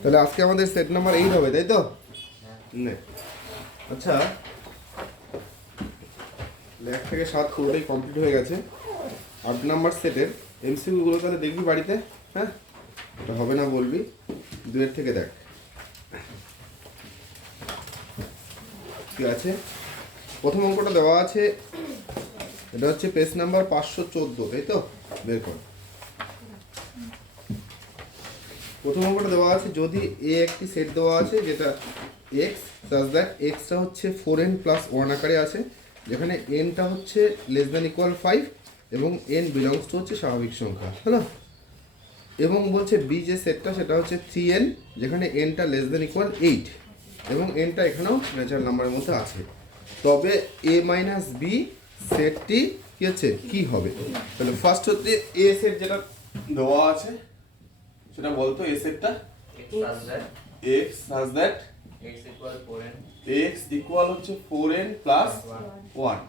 তাহলে আজকে আমাদের সেট নাম্বার 8 হবে, তাই তো? নে। আচ্ছা, 1 থেকে 7 পুরোটাই কমপ্লিট হয়ে গেছে। 8 নাম্বার সেটের এমসিকিউ গুলো তাহলে দেখবি বাড়িতে, হ্যাঁ? এটা হবে না বলবি, 2 এর থেকে দেখ। ঠিক আছে, প্রথম অঙ্কটা দেওয়া আছে, এটা হচ্ছে পেজ নাম্বার 514, তাই তো? বের কর। প্রথম অঙ্কটা দেওয়া আছে, যদি এ একটি সেট দেওয়া আছে যেটা এক্স সাজ দ্যাট এক্সটা হচ্ছে 4n প্লাস 1 আকারে আছে, যেখানে এনটা হচ্ছে লেস দ্যান ইকুয়াল 5 এবং এন বিলংস টু হচ্ছে স্বাভাবিক সংখ্যা, হলো? এবং বলছে বি যে সেটটা সেটা হচ্ছে 3n, যেখানে এনটা লেস দ্যান ইকুয়াল 8 এবং এনটা এখানেও ন্যাচারাল নাম্বারের মধ্যে আছে। তবে এ মাইনাস বি সেটটি কী হচ্ছে, কী হবে? তাহলে ফার্স্ট হচ্ছে এ সেট যেটা দেওয়া আছে সেটা বলতো। এ সেটটা x such that x equal হচ্ছে 4n plus 1,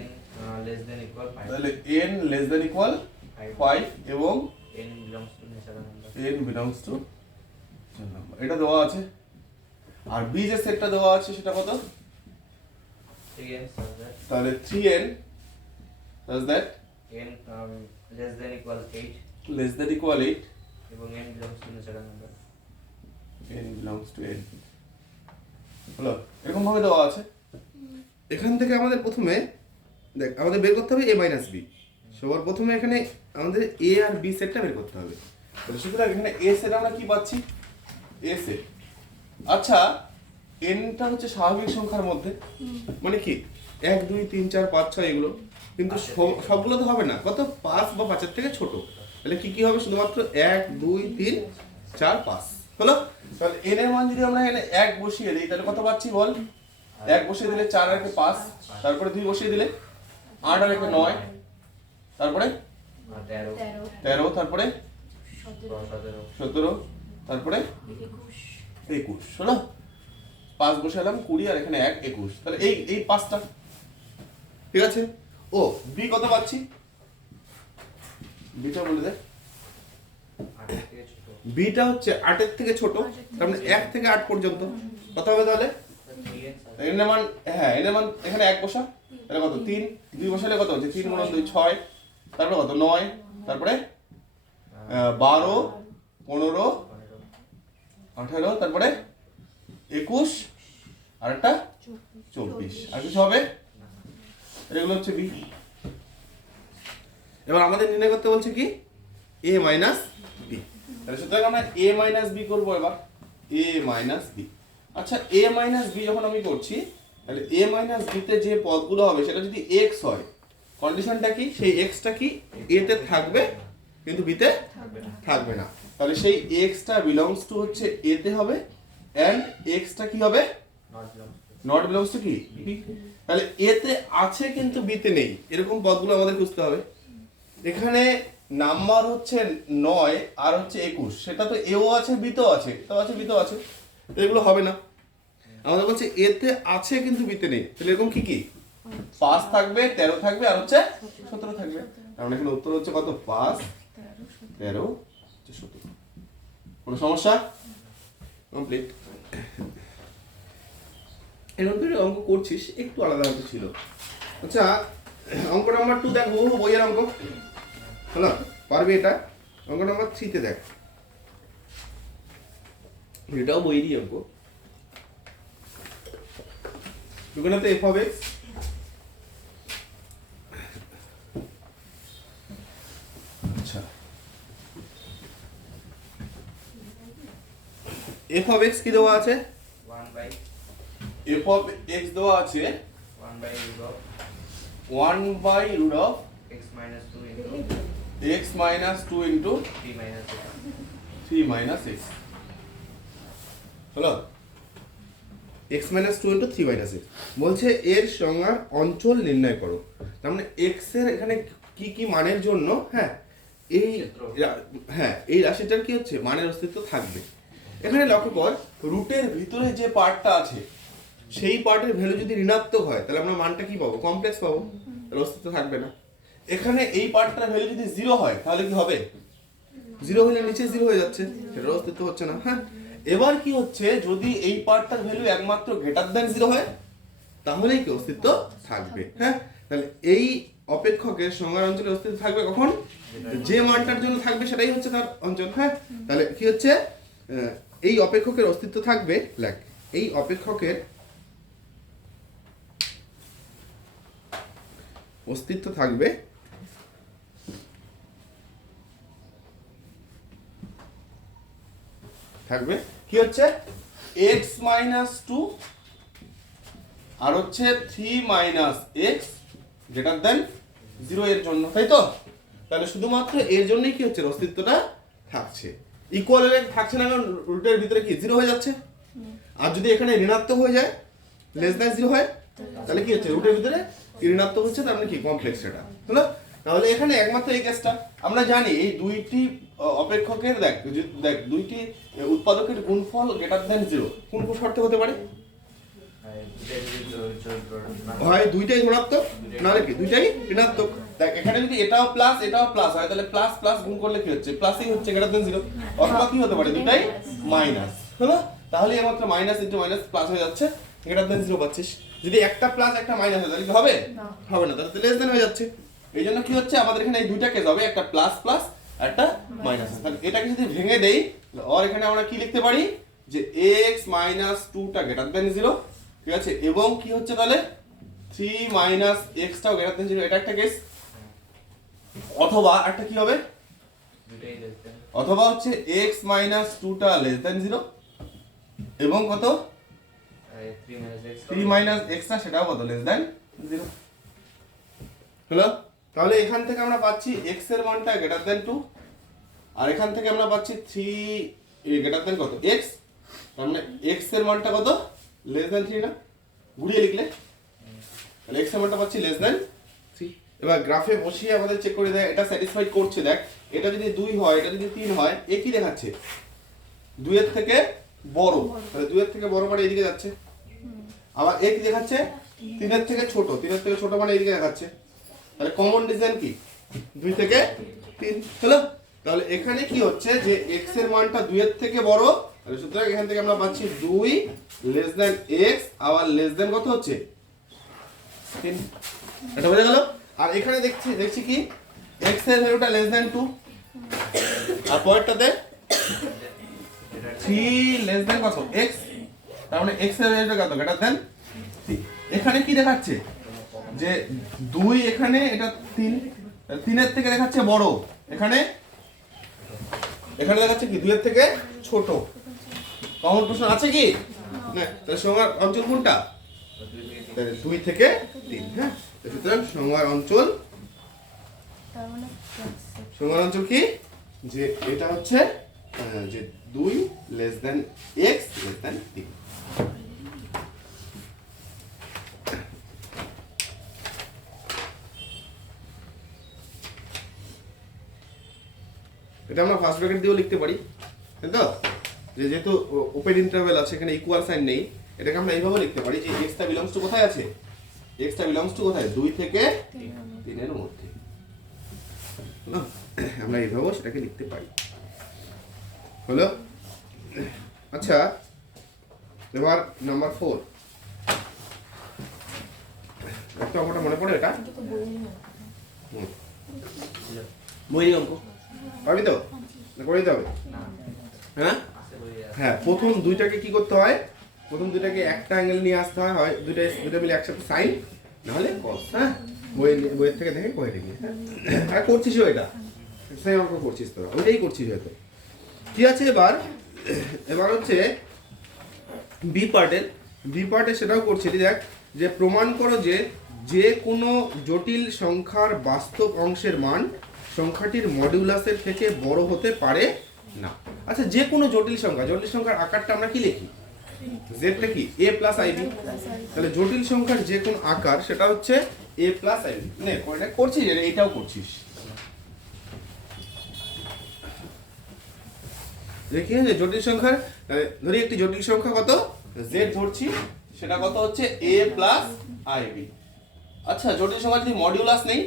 n less than equal 5, তাহলে n less than equal 5 এবং n belongs to natural number, n belongs to natural number, এটা দেওয়া আছে। আর b যে সেটটা দেওয়া আছে সেটা কত? 3n such that তাহলে 3n such that n less than equal 8 less than equal 8 এবং n belongs to natural number, n belongs to n, হলো? এরকম ভাবে দেওয়া আছে। এখান থেকে আমাদের প্রথমে দেখ, আমাদের বের করতে হবে a মাইনাস বি। সবার প্রথমে এখানে আমাদের a আর b সেটটা বের করতে হবে। তাহলে সুতরাং এখানে a সেট আমরা কি পাচ্ছি? a set. আচ্ছা, nটা হচ্ছে স্বাভাবিক সংখ্যার মধ্যে, মানে কি 1 2 3 4 5 6 এগুলো, কিন্তু সবগুলো তো হবে না, কত 5 বা 5 এর থেকে ছোট। তাহলে কি কি হবে? শুধুমাত্র 1 2 3 4 5, হলো? তাহলে n এর মান যদি আমরা এখানে 1 বসিয়ে দিই তাহলে কত পাচ্ছি বল? 1 বসিয়ে দিলে 4 আর 5, তারপরে 2 বসিয়ে দিলে 8 আর 9, তারপরে 13, তারপরে 17, তারপরে 21, হলো? 5 বসালাম 20 আর এখানে 1 21, তাহলে এই 5টা, ঠিক আছে? ও বি কত পাচ্ছি? বিটা বলে দে। 8 থেকে ছোট, বিটা হচ্ছে 8 এর থেকে ছোট, তার মানে 1 থেকে 8 পর্যন্ত। কত হবে তাহলে? 3n such এর মান, হ্যাঁ এর মান এখানে 1 বসা, তাহলে কত? 3, 2 বসালে কত হচ্ছে? 3 গুণ 2 6, তারপরে কত? 9, তারপরে 12 15 18, তারপরে 21 আর একটা 24, আর কিছু হবে? এগুলো হচ্ছে বি। এবার আমাদের নির্ণয় করতে বলছে কি? a মাইনাস বি। তাহলে সুতরাং আমরা a মাইনাস বি করবো এবার, a মাইনাস বি। আচ্ছা, a মাইনাস বি যখন আমি করছি, তাহলে a মাইনাস বিতে যে পদগুলো হবে সেটা যদি x হয়, কন্ডিশনটা কি? সেই xটা কি a তে থাকবে কিন্তু b তে থাকবে না। তাহলে সেই xটা বিলংস টু হচ্ছে a তে হবে, এন্ড xটা কি হবে? not belongs to, not belongs to কি? b। তাহলে a তে আছে কিন্তু b তে নেই, এরকম পদগুলো আমাদের খুঁজতে হবে। এখানে নাম্বার হচ্ছে 9 আর হচ্ছে 21, সেটা তো এও আছে b তেও আছে, এটাও আছে b তেও আছে, তো এগুলো হবে না। আমাদের বলছে a তে আছে কিন্তু b তে নেই, তাহলে এরকম কি কি? 5 থাকবে, 13 থাকবে আর হচ্ছে 17 থাকবে। তার মানে এখানে উত্তর হচ্ছে কত? 5 13 17। কোনো সমস্যা? কমপ্লিট। এখন তুই অঙ্ক করছিস, একটু আলাদা হয়তো ছিল। আচ্ছা, অঙ্ক নাম্বার 2 দেখ, বহু বইয়ের অঙ্ক, হলো? পারবি এটা? অঙ্ক নাম্বার 3 তে দেখ, এটাও বইয়েরই অঙ্ক। এখানে তো f of x, আচ্ছা f of x কি দেওয়া আছে? 1 by f of x দেওয়া আছে 1 by root of 1 by root of x minus 2 into x minus 2 into 3 minus 6, 3 minus x, হলো? x minus 2 into 3 minus x বলছে এর সংজ্ঞার অঞ্চল নির্ণয় করো। তার মানে x এর এখানে কি কি মানের জন্য, হ্যাঁ এই হ্যাঁ এই রাশিটার কি হচ্ছে? মানের অস্তিত্ব থাকবে। এখানে লক্ষ্য কর, রুটের ভিতরে যে পার্টটা আছে সেই পার্টের ভ্যালু যদি ঋণাত্মক হয় তাহলে আমরা মানটা কি পাবো? কমপ্লেক্স পাবো, তাহলে অস্তিত্ব থাকবে না। এখানে এই পার্টটার ভ্যালু যদি 0 হয় তাহলে কি হবে? জিরো হলে নিচে জিরো হয়ে যাচ্ছে, সেটার অস্তিত্ব হচ্ছে না। হ্যাঁ, এবার কি হচ্ছে, যদি এই পার্টটার ভ্যালু একমাত্র গ্রেটার দ্যান জিরো হয় তাহলেই কি অস্তিত্ব থাকবে। হ্যাঁ, তাহলে এই অপেক্ষকের সংজ্ঞার অঞ্চলে অস্তিত্ব থাকবে কখন, যে মানটার জন্য থাকবে সেটাই হচ্ছে তার অঞ্চল। হ্যাঁ, তাহলে কি হচ্ছে, এই অপেক্ষকের অস্তিত্ব থাকবে, লেখ এই অপেক্ষকের অস্তিত্ব থাকবে কি হচ্ছে x মাইনাস টু আর হচ্ছে 3 minus x greater than zero এর জন্য, তাই তো? তাহলে শুধুমাত্র এর জন্যই কি হচ্ছে, অস্তিত্বটা থাকছে। ইকুয়াল থাকছে না, কারণ রুটের ভিতরে কি জিরো হয়ে যাচ্ছে। আর যদি এখানে ঋণাত্মক হয়ে যায়, লেস দ্যান জিরো হয়, তাহলে কি হচ্ছে, রুটের ভিতরে ঋণাত্মক হচ্ছে, তার মানে কি কমপ্লেক্স সেটা হলো। তাহলে এখানে একমাত্র এই কেসটা আমরা জানি, এই দুইটি অপেক্ষকের দেখ দুইটি উৎপাদকের গুণফল গ্রেটার দেন জিরো কোন কোন শর্তে হতে পারে? হয় দুইটাই ধনাত্মক, নাহলে কি দুইটাই ঋণাত্মক। দেখ এখানে যদি এটাও প্লাস হয়, তাহলে প্লাস প্লাস গুণ করলে কি হচ্ছে, প্লাসই হচ্ছে গ্রেটার দেন জিরো। অথবা কি হতে পারে, দুইটাই মাইনাস হলো, তাহলে একমাত্র মাইনাস ইনটু মাইনাস প্লাস হয়ে যাচ্ছে, গ্রেটার দেন জিরো পাচ্ছিস। যদি একটা প্লাস একটা মাইনাস হয় তাহলে কি হবে? হবে না, তাহলে লেস দেন হয়ে যাচ্ছে। এই জন্য কি হচ্ছে, আমাদের এখানে এই দুইটা কেস হবে, একটা প্লাস প্লাস একটা মাইনাস। তাহলে এটাকে যদি ভেঙে দেই, আর এখানে আমরা কি লিখতে পারি, যে x মাইনাস টুটা গ্রেটার দেন জিরো, ঠিক আছে, এবং কি হচ্ছে তাহলে 3 মাইনাস এক্সটাও গ্রেটার দেন জিরো, এটা একটা কেস। অথবা একটা কি হবে, অথবা হচ্ছে x মাইনাস টুটা লেস দেন জিরো এবং কত 3 মাইনাস এক্সটা সেটাও কত লেস দেন জিরো হলো। তাহলে এখান থেকে আমরা পাচ্ছি x এর মানটা গ্রেটার দেন 2, আর এখান থেকে আমরা পাচ্ছি 3 গ্রেটার দেন কত x, তার মানে x এর মানটা কত লেস দেন 3 না, ঘুরিয়ে লিখলে তাহলে x এর মানটা পাচ্ছি লেস দেন 3। এবার গ্রাফে বসিয়ে আমাদের চেক করে দেয় এটা স্যাটিসফাই করছে। দেখ এটা যদি 2 হয়, এটা যদি 3 হয়, এ কি দেখাচ্ছে, 2 এর থেকে বড়, তাহলে 2 এর থেকে বড় মানে এদিকে যাচ্ছে। আবার এ কি দেখাচ্ছে, 3 এর থেকে ছোট, 3 এর থেকে ছোট মানে এদিকে দেখাচ্ছে। তাহলে কমন ডিজাইন কি, 2 থেকে 3 হলো। তাহলে এখানে কি হচ্ছে, যে x এর মানটা 2 এর থেকে বড়, তাহলে সুতরাং এখান থেকে আমরা পাচ্ছি 2 লেস দেন x, আবার লেস দেন কত হচ্ছে 3, এটা বোঝা গেল। আর এখানে দেখছি কি x এর ভ্যালুটা লেস দেন 2, আর পরেরটাতে 3 লেস দেন কত x, তার মানে x এর ভ্যালুটা কত গ্রেটার দেন 3। এখানে কি দেখাচ্ছে, যে 2 এখানে, এটা 3, 3 এর থেকে দেখাচ্ছে বড়, এখানে দেখাচ্ছে কি 2 এর থেকে ছোট। কমন প্রশ্ন আছে কি না, তাহলে সংজ্ঞার অঞ্চল কোনটা, 2 থেকে 3। হ্যাঁ, সুতরাং সংজ্ঞার অঞ্চল কি, যে এটা হচ্ছে যে 2 less than x less than 3। এটা আমরা ফার্স্ট ব্র্যাকেট দিয়েও লিখতে পারি, তাই তো, যেহেতু ওপেন ইন্টারভ্যাল আছে, এখানে ইকুয়াল সাইন নেই, এটাকে আমরা এইভাবে লিখতে পারি যে x টা বিলংস টু কোথায় আছে, x টা বিলংস টু কোথায়, 2 থেকে 3 এর মধ্যে না, আমরা এইভাবে সেটাকে লিখতে পারি হলো। আচ্ছা, এবার নাম্বার 4, একটা অঙ্কটা মনে পড়ে, এটা বই অঙ্ক পাবি তো, করে দিতে হবে। হ্যাঁ হ্যাঁ, প্রথম দুইটাকে কি করতে হয়, প্রথম দুইটাকে একটা অ্যাঙ্গেল নিয়ে আসতে হয়, হয় দুইটা মিলে একসাথে সাইন, নাহলে কস। হ্যাঁ, বইয়ের থেকে দেখে করে নিবি। হ্যাঁ, করছিসও এটা, সেই অঙ্ক করছিস তোরা, ওইটাই করছিস হয়তো। কি আছে এবার হচ্ছে বি পার্টে সেটাও করছিলি। দেখ, যে প্রমাণ করো যে কোনো জটিল সংখ্যার বাস্তব অংশের মান সংখ্যাটির মডিউলাসের থেকে বড় হতে পারে না। আচ্ছা, যে কোনো জটিল সংখ্যার আকারটা আমরা কি লিখি, জেডটা কি a প্লাস আইবি, তাহলে জটিল সংখ্যার যে কোন আকার সেটা হচ্ছে a প্লাস আইবি। নে এটা করছিস, এটাও করছিস, দেখি যে জটিল সংখ্যার, ধরি একটি জটিল সংখ্যা কত z ধরছি, সেটা কত হচ্ছে a প্লাস আইবি। আচ্ছা, জটিল সংখ্যা যদি মডিউলাস নেই,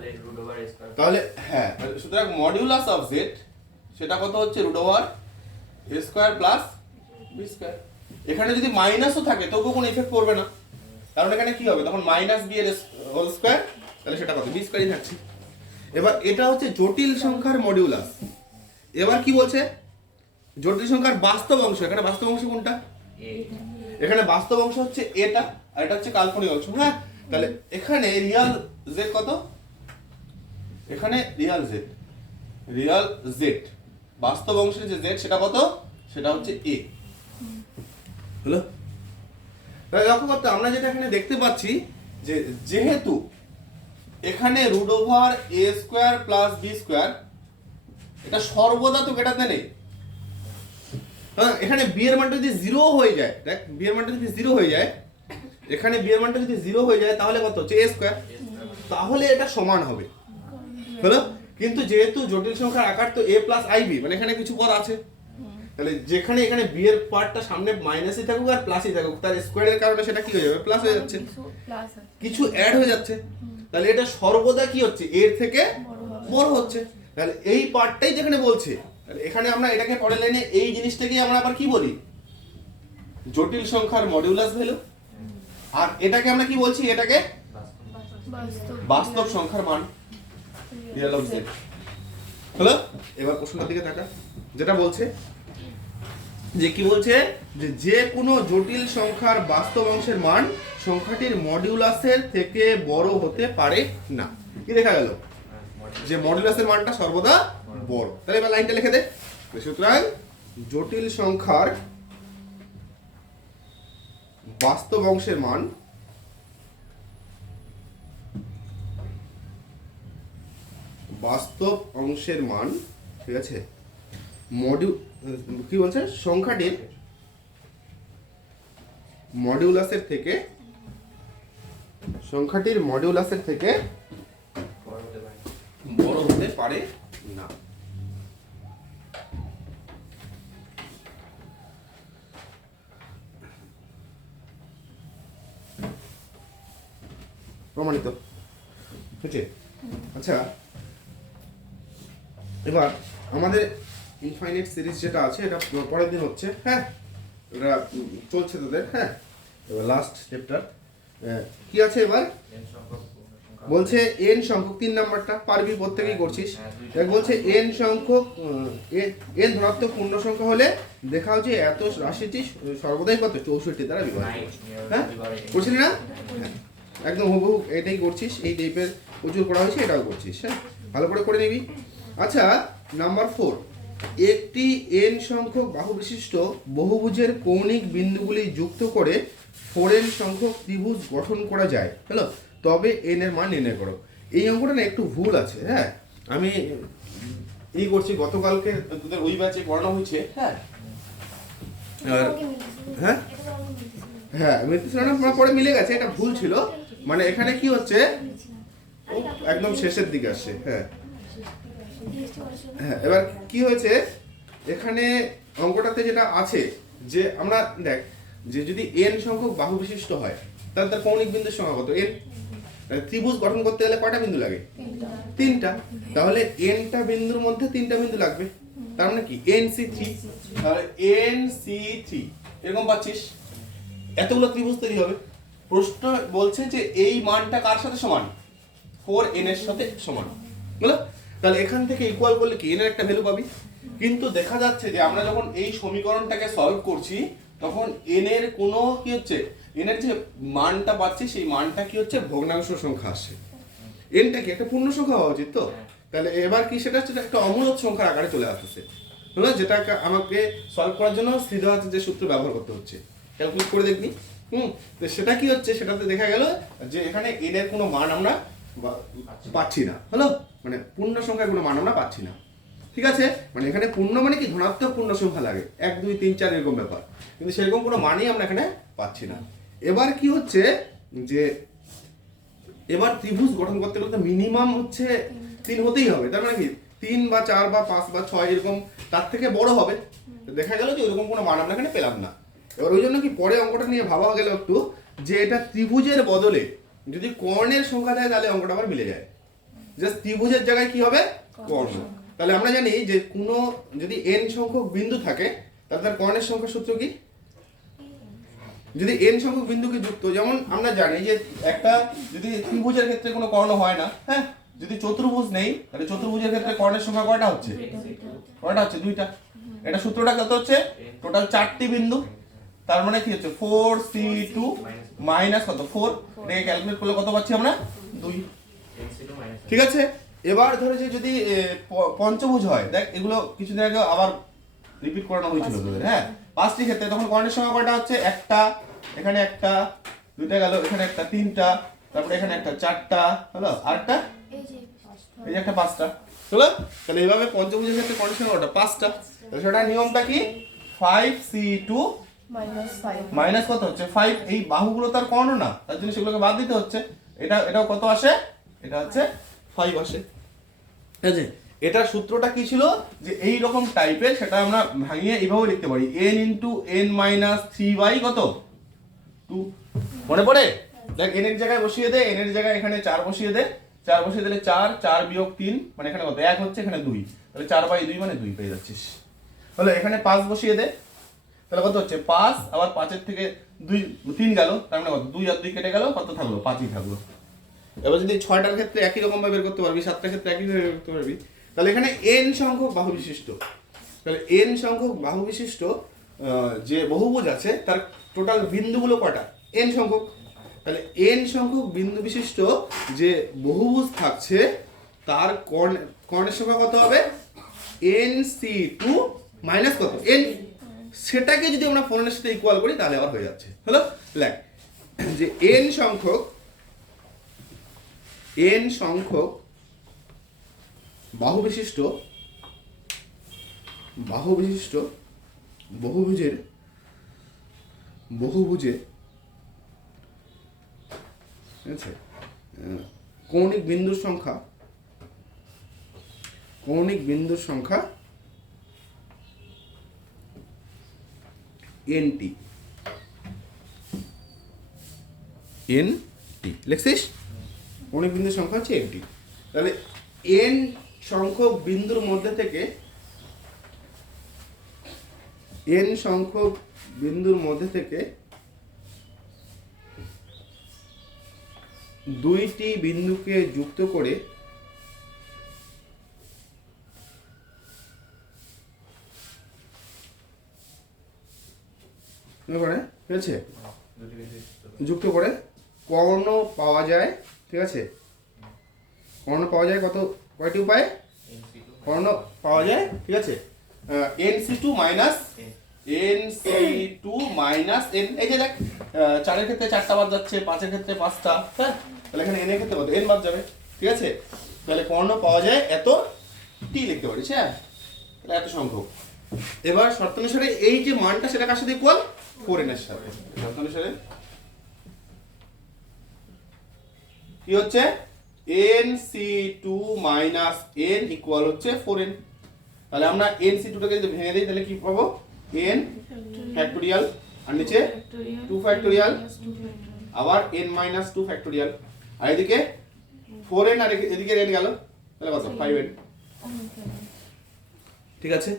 তাহলে রুট ওভার এ স্কয়ার তাহলে হ্যাঁ, সুতরাং মডিউলাস অফ জেড সেটা কত হচ্ছে root over a square plus B square. এখানে যদি মাইনাসও থাকে তবুও কোনো ইফেক্ট পড়বে না, কারণ এখানে কি হবে তখন মাইনাস বি এর হোল স্কোয়ার, তাহলে সেটা কত বি স্কোয়ারই থাকছে। এবার এটা হচ্ছে জটিল সংখ্যার মডিউলাস। এবার কি বলছে জটিল সংখ্যার বাস্তব অংশ, এখানে বাস্তব অংশ কোনটা? এ এখানে বাস্তব অংশ হচ্ছে এটা, আর এটা হচ্ছে কাল্পনিক অংশ। হ্যাঁ, তাহলে এখানে রিয়াল জেড কত? এখানে রিয়াল জেড বাস্তব অংশের যে জেড সেটা কত? সেটা হচ্ছে এ। হলো? তাহলে লক্ষ্য করতে আমরা যেটা এখানে দেখতে পাচ্ছি যে যেহেতু এখানে root over a square plus B square এটা সর্বদা তো এটাতে নেই। এখানে বি এর মানটা যদি জিরো হয়ে যায়, দেখ বি এর মানটা যদি জিরো হয়ে যায়, এখানে বি এর মানটা যদি জিরো হয়ে যায় তাহলে কত হচ্ছে এ স্কোয়ার, তাহলে এটা সমান হবে। হলো? কিন্তু যেহেতু জটিল সংখ্যার আকার তো এ প্লাস আই বি, মানে এখানে কিছু পদ আছে, তাহলে যেখানে এখানে বি এর পার্টটা সামনে মাইনাসই থাকুক আর প্লাসই থাকুক, তার স্কোয়ারের কারণে সেটা কি হয়ে যাবে? প্লাস হয়ে যাচ্ছে, কিছু অ্যাড হয়ে যাচ্ছে, তাহলে এটা সর্বদা কি হচ্ছে? এর থেকে বড় হচ্ছে। তাহলে এই পার্টটাই যেখানে বলছে, তাহলে এখানে আমরা এটাকে পরের লাইনে এই জিনিসটাকে আমরা আবার কি বলি? জটিল সংখ্যার মডিউলাস ভ্যালু। আর এটাকে আমরা কি বলছি? এটাকে বাস্তব সংখ্যার মান, রিয়াল অফ জেড। হলো? এবার প্রশ্নটার দিকে তাকা, যেটা বলছে যে কি বলছে যে যে কোনো জটিল সংখ্যার বাস্তব অংশের মান সংখ্যাটির মডিউলাসের থেকে বড় হতে পারে না। কি দেখা গেল? যে মডিউলাসের মানটা সর্বদা বড়। তাহলে এবার লাইনটা লিখে দে। সুতরাং জটিল সংখ্যার বাস্তব অংশের মান ঠিক আছে কি বলছে? সংখ্যাটির মডিউলাসের থেকে বড় হতে পারে না। প্রমাণিত হচ্ছে। আচ্ছা, এবার আমাদের ইনফাইনাইট সিরিজ যেটা আছে এটা পরের দিন হচ্ছে। হ্যাঁ, এটা চলছে তোদের। হ্যাঁ, এবার লাস্ট চ্যাপ্টার কি আছে এবার? বলছে এন সংখ্যক, 3 নাম্বারটা পারবি, প্রত্যেকেই করছিস। দেখ বলছে এন সংখ্যক এন ধনাত্মক পূর্ণ সংখ্যা হলে দেখা হচ্ছে এত রাশিটি সর্বদাই কত? 64 দ্বারা বিভাজিত। হ্যাঁ, করছিলি না? হ্যাঁ, একদম হুবহু এটাই করছিস। এই টাইপের প্রচুর করা হয়েছে, এটাও করছিস। হ্যাঁ, ভালো করে করে নিবি। আচ্ছা, নাম্বার 4, একটি এন সংখ্যক বাহু বিশিষ্ট বহুভুজের কৌণিক বিন্দুগুলি যুক্ত করে 4n সংখ্যক ত্রিভুজ গঠন করা যায়। হ্যালো, তবে এন এর মান নির্ণয় করো। এই অঙ্কটা না একটু ভুল আছে। হ্যাঁ, আমি এই করছি, গতকালকে তোদের ওই ব্যাচে পড়ানো হয়েছে। হ্যাঁ হ্যাঁ হ্যাঁ, পরে মিলে গেছে, এটা ভুল ছিল। মানে এখানে কি হচ্ছে, একদম শেষের দিকে আসছে। হ্যাঁ হ্যাঁ, এবার কি হয়েছে এখানে অঙ্কটাতে যেটা আছে যে আমরা দেখ যে যদি এন সংখ্যক বাহু বিশিষ্ট হয় তাহলে তার কৌণিক বিন্দুর সংখ্যা কত? এন। ত্রিভুজ গঠন করতে গেলে কয়টা বিন্দু লাগে? 3টা। তাহলে এনটা বিন্দুর মধ্যে 3টা বিন্দু লাগবে, তার মানে কি NC3। তাহলে NC3 এরকম পাচ্ছিস, এতগুলো ত্রিভুজ তৈরি হবে। প্রশ্ন বলছে যে এই মানটা কার সাথে সমান? 4n এর সাথে সমান। বুঝলো? তাহলে এখান থেকে ইকুয়াল করলে কি এন এর একটা ভ্যালু পাবি। কিন্তু দেখা যাচ্ছে যে আমরা যখন এই সমীকরণটাকে সলভ করছি তখন এন এর কোনো কি হচ্ছে, এন এর যে মানটা পাচ্ছি সেই মানটা কি হচ্ছে? ভগ্নাংশ সংখ্যা আসছে। এনটা কি একটা পূর্ণ সংখ্যা হওয়া উচিত তো? তাহলে এবার কি সেটা হচ্ছে একটা অমূলক সংখ্যার আকারে চলে আসছে। বুঝলো? যেটা আমাকে সলভ করার জন্য শ্রীধর যে সূত্র ব্যবহার করতে হচ্ছে, ক্যালকুলেট করে দেখবি। তো সেটা কি হচ্ছে, সেটাতে দেখা গেল যে এখানে এন এর কোনো মান আমরা পাচ্ছি না। হলো? মানে পূর্ণ সংখ্যার কোনো মান আমরা পাচ্ছি না। ঠিক আছে, মানে এখানে পূর্ণ মানে কি ধনাত্মক পূর্ণ সংখ্যা লাগে, 1 2 3 4 এরকম ব্যাপার, কিন্তু সেরকম কোনো মানই আমরা এখানে পাচ্ছি না। এবার কি হচ্ছে যে এবার ত্রিভুজ গঠন করতে গেলে তো মিনিমাম হচ্ছে 3 হতেই হবে। তার মানে কি 3 বা 4 বা 5 বা 6 এরকম তার থেকে বড় হবে। তো দেখা গেল যে ওরকম কোনো মান আমরা এখানে পেলাম না। এবার ওই জন্য কি পরে অঙ্কটা নিয়ে ভাবা গেল একটু যে এটা ত্রিভুজের বদলে যদি কর্ণের সংখ্যা দেয় তাহলে অঙ্কটা আবার মিলে যায়। জাস্ট ত্রিভুজের জায়গায় কি হবে কর্ণ। তাহলে আমরা জানি যে কোনো যদি n সংখ্যক বিন্দু থাকে তাহলে তার কর্ণের সংখ্যার সূত্র কি? যদি n সংখ্যক বিন্দুকে যুক্ত, যেমন আমরা জানি যে একটা যদি ত্রিভুজের ক্ষেত্রে কোনো কর্ণ হয় না, হ্যাঁ, যদি চতুর্ভুজ নেই তাহলে চতুর্ভুজের ক্ষেত্রে কর্ণের সংখ্যা কয়টা হচ্ছে? কয়টা হচ্ছে? দুইটা। এটা সূত্রটা কত হচ্ছে? টোটাল 4টি বিন্দু, তার মানে কি হচ্ছে 4c2 মাইনাস কত 4, এটাকে ক্যালকুলেট করলে কত পাচ্ছি আমরা? 2। ঠিক আছে, এবার ধরে যে যদি পঞ্চভুজ হয়, দেখ এগুলো কিছুদিন আগে আবার রিপিট করানো হয়েছিল তোদের, হ্যাঁ, 5টি ক্ষেত্রে তখন কর্ণের সংখ্যা কয়টা হচ্ছে? একটা, এখানে একটা, দুইটা গেল, এখানে একটা, তিনটা, তারপরে এখানে একটা, চারটা হলো, আরেকটা এই যে একটা 5টা হলো। তাহলে এইভাবে পঞ্চভুজের ক্ষেত্রে কর্ণের সংখ্যা কয়টা? 5টা। তাহলে সেটা নিয়মটা কি? 5c2 মাইনাস কত হচ্ছে 5। এই বাহুগুলো তার কর্ণ না, তার জন্য সেগুলোকে বাদ দিতে হচ্ছে। এটাও কত আসে? এটা হচ্ছে 5 আসে। ঠিক আছে, এটার সূত্রটা কি ছিল? যে এই রকম টাইপের, সেটা আমরা ভাঙিয়ে এইভাবে লিখতে পারি n ইনটু n মাইনাস 3 কত 2। মনে পড়ে? দেখ n এর জায়গায় বসিয়ে দে, n এর জায়গায় এখানে 4 বসিয়ে দে, 4 বসিয়ে দিলে 4 বিয়োগ 3 মানে এখানে কত 1 হচ্ছে, এখানে 2, তাহলে 4/2 মানে 2 পেয়ে যাচ্ছিস। হলো, এখানে 5 বসিয়ে দে, তাহলে কত হচ্ছে 5, আবার 5 থেকে 3 গেল, তার মানে কত 2 আর 2 কেটে গেল, কত থাকলো? 5ই থাকলো। এবার যদি 6টার ক্ষেত্রে একই রকম ভাবে বের করতে পারবি, 7টার ক্ষেত্রে একই ভাবে বের করতে পারবি, তাহলে এখানে n সংখ্যক বাহু বিশিষ্ট, তাহলে n সংখ্যক বাহু বিশিষ্ট যে বহুভুজ আছে তার টোটাল বিন্দুগুলো কয়টা? n সংখ্যক। তাহলে n সংখ্যক বিন্দু বিশিষ্ট যে বহুভুজ থাকছে তার কর্ণের সংখ্যা কত হবে? nc2 মাইনাস কত n, সেটাকে যদি আমরা ফোনের সাথে ইকুয়াল করি তাহলে আবার হয়ে যাচ্ছে। হলো, লেখ যে n সংখ্যক বাহু বিশিষ্ট বহুভুজে ঠিক আছে কৌণিক বিন্দুর সংখ্যা nt লিখছিস? কৌণিক বিন্দুর সংখ্যা হচ্ছে nt। তাহলে n সংখ্যক বিন্দুর মধ্যে থেকে দুইটি বিন্দুকে যুক্ত করে ঠিক আছে যুক্ত করে কর্ণ পাওয়া যায়। ঠিক আছে, কর্ণ পাওয়া যায় কয়টি উপায়ে কর্ণ পাওয়া যায়? ঠিক আছে, nc2 মাইনাস n, এই যে দেখ 4 এর ক্ষেত্রে 4টা বাদ যাচ্ছে, 5 এর ক্ষেত্রে 5টা, হ্যাঁ, তাহলে এখানে n এর ক্ষেত্রে কত? n বাদ যাবে। ঠিক আছে, তাহলে কর্ণ পাওয়া যায় এত t লিখতে পারিস, হ্যাঁ, তাহলে এত সংখ্যক। এবার শর্ত অনুসারে এই যে মানটা সেটা কার সাথে ইকুয়াল? 4n এর সাথে। শর্ত অনুসারে কি হচ্ছে? nc2 মাইনাস n ইকুয়াল হচ্ছে 4n। তাহলে আমরা nc2 টাকে যদি ভেঙে দিই তাহলে কি পাবো? n ফ্যাক্টোরিয়াল, আর নিচে 2 ফ্যাক্টোরিয়াল, আবার n মাইনাস 2 ফ্যাক্টোরিয়াল, আর এদিকে 4n আর এদিকে n গেল, তাহলে কত? 5n। ঠিক আছে,